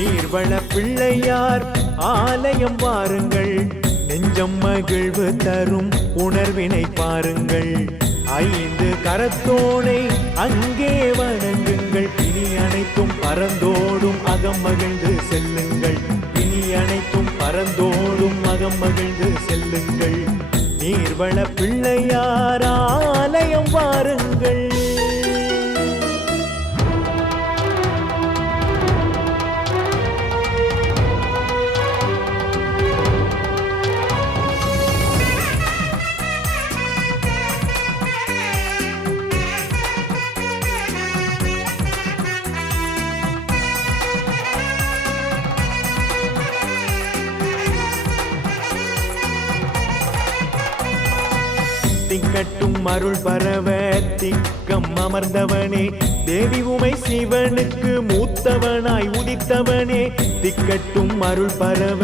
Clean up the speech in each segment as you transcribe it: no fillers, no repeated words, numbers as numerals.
நீர்வள பிள்ளையார் ஆலயம் வாருங்கள், நெஞ்சம் மகிழ்வு தரும் உணர்வினை பாருங்கள். 5 கரத்தோனை அங்கே வணங்குங்கள், இனி அனைத்தும் பறந்தோடும் அகம் மகிழ்ந்து செல்லுங்கள். இனி அனைத்தும் பறந்தோடும் அகம் மகிழ்ந்து செல்லுங்கள். நீர்வள பிள்ளையார் ஆலயம் வாருங்கள். திக்கட்டும் அருள் பரவ திக்கம் அமர்ந்தவனே, தேவி உமை சிவனுக்கு மூத்தவனாய் உதித்தவனே. திக்கட்டும் அருள் பரவ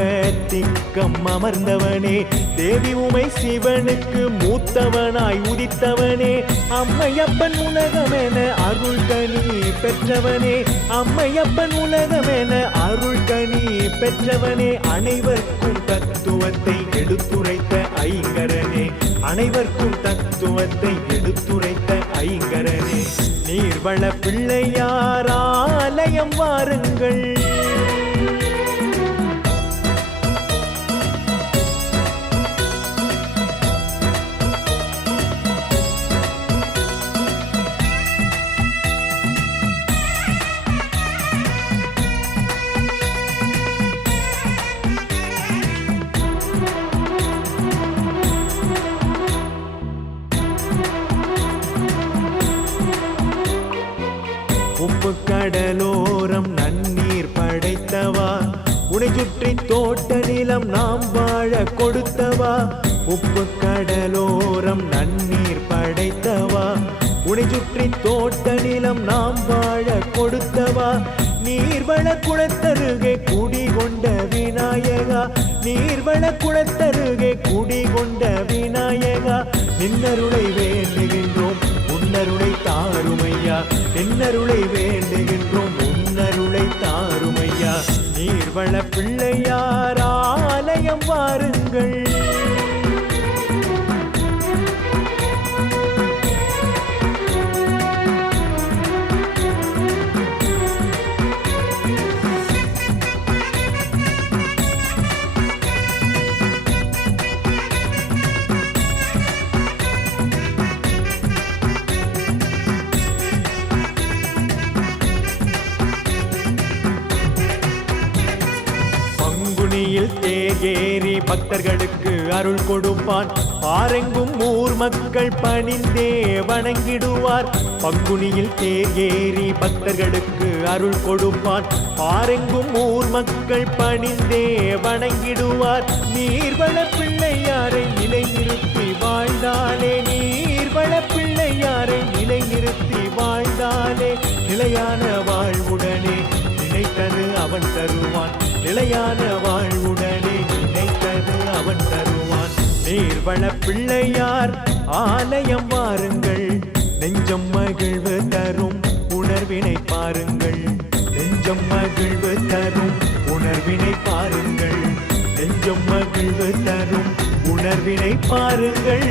திக்கம் அமர்ந்தவனே, தேவி உமை சிவனுக்கு மூத்தவனாய் உதித்தவனே. அம்மையப்பன் உலகமென அருள் கனி பெற்றவனே, அம்மையப்பன் உலகமென அருள் கனி பெற்றவனே. அனைவருக்கும் தத்துவத்தை எடுத்துரைத்த ஐங்கரனே, அனைவருக்கும் தத்துவத்தை எடுத்துரைத்த ஐங்கரனே. நீர்வள பிள்ளையார் ஆலயம் வாருங்கள். உப்பு கடலோரம் நன்னீர் படைத்தவா, உனை சுற்றி தோட்ட நிலம் நாம் வாழ கொடுத்தவா. உப்பு கடலோரம் நன்னீர் படைத்தவா, உனை சுற்றி தோட்ட நிலம் நாம் வாழ கொடுத்தவா. நீர்வள குளத்தருகே குடிகொண்ட விநாயகா, நீர்வள குளத்தருகே குடிகொண்ட விநாயகா. நின்னருளை வேண்டுகின்றோம் உன்னருளை தாருமையா, நின்னருளை வேண்டுகின்றோம் உன்னருளை தாருமையா. நீர்வள பிள்ளையார் ஆலயம் வாருங்கள். தேகேரி பக்தர்களுக்கு அருள் கொடுப்பான், பாரெங்கும் ஊர் மக்கள் பணிந்தே வணங்கிடுவார். பங்குனியில் தேகேரி பக்தர்களுக்கு அருள் கொடுப்பான், பாரெங்கும் ஊர் மக்கள் பணிந்தே வணங்கிடுவார். நீர்வள பிள்ளையாரை நிலைநிறுத்தி வாழ்ந்தாலே, நீர்வள பிள்ளையாரை நிலைநிறுத்தி வாழ்ந்தாலே. நிலையான வாழ்வுடனே நினைத்தது அவன் தருவான், நிலையான வாழ்வுடனே நினைத்தது அவன் தருவான். நீர்வள பிள்ளையார் ஆலயம் வாருங்கள், நெஞ்சம் மகிழ்வு தரும் உணர்வினை பாருங்கள். நெஞ்சம் மகிழ்வு தரும் உணர்வினை பாருங்கள், நெஞ்சம் மகிழ்வு தரும் உணர்வினை பாருங்கள்.